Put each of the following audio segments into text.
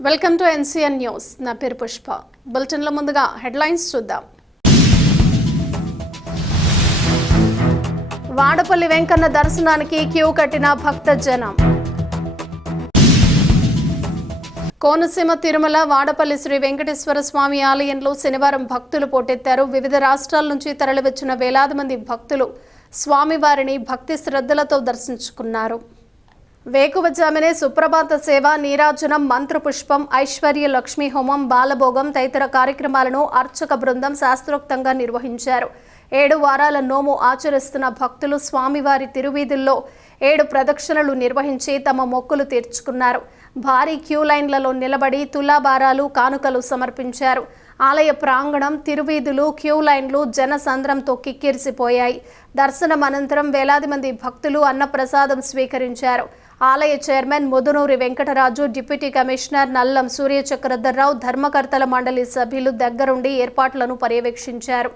Welcome to NCN news. నా పేరు పుష్ప. బులెటిన్ల ముందుగా హెడ్లైన్స్ చూద్దాం. వాడపల్లి వెంకన్న దర్శనానికి క్యూ కట్టిన భక్త జనం. కోనసీమ తిరుమల వాడపల్లి శ్రీ వెంకటేశ్వర స్వామి ఆలయంలో శనివారం భక్తులు పోటెత్తారు. వివిధ రాష్ట్రాల నుంచి తరలివచ్చిన వేలాది మంది భక్తులు స్వామివారిని భక్తి శ్రద్ధలతో దర్శించుకున్నారు. వేకువజామునే సుప్రభాత సేవ, నీరాజనం, మంత్రపుష్పం, ఐశ్వర్య లక్ష్మీ హోమం, బాలభోగం తదితర కార్యక్రమాలను అర్చక బృందం శాస్త్రోక్తంగా నిర్వహించారు. 7 వారాల నోము ఆచరిస్తున్న భక్తులు స్వామివారి తిరువీధుల్లో 7 ప్రదక్షిణలు నిర్వహించి తమ మొక్కులు తీర్చుకున్నారు. భారీ క్యూ లైన్లలో నిలబడి తులాభారాలు, కానుకలు సమర్పించారు. ఆలయ ప్రాంగణం, తిరువీధులు, క్యూ లైన్లు జనసంద్రంతో కిక్కిరిసిపోయాయి. దర్శనం అనంతరం వేలాది మంది భక్తులు అన్నప్రసాదం స్వీకరించారు. ఆలయ chairman Mudunuri Venkataraju, deputy commissioner Nallam Suryachakradharrao, ధర్మకర్తల మండలి సభ్యులు దగ్గరుండి ఏర్పాట్లను పర్యవేక్షించారు.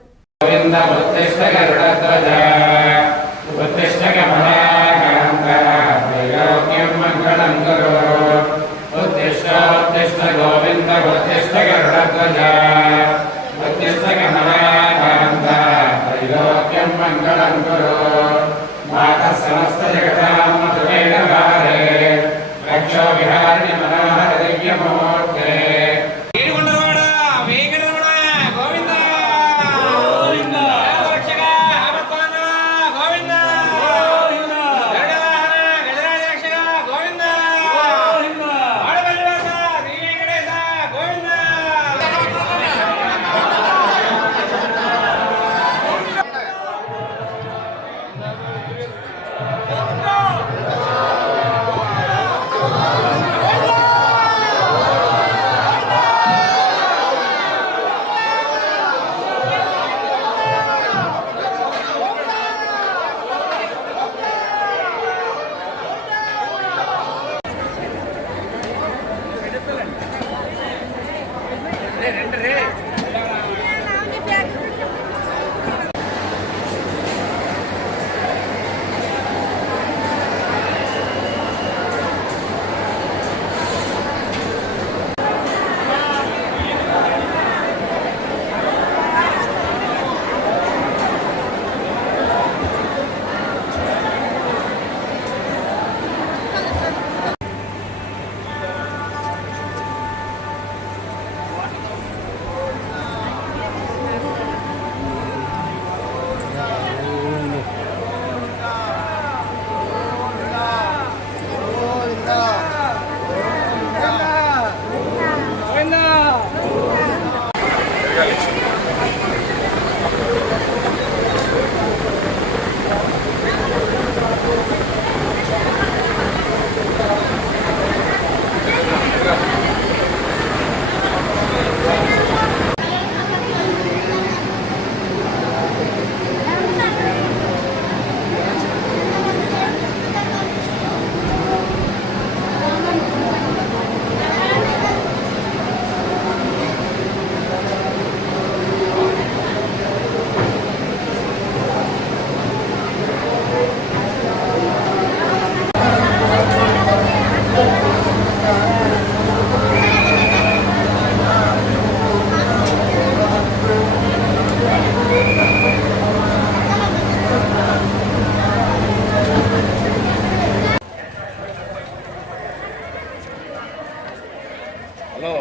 హలో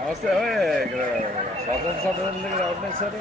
నమస్తే. ఇక్కడ స్వాతంత్ర సభ దగ్గర ఎవరిని సార్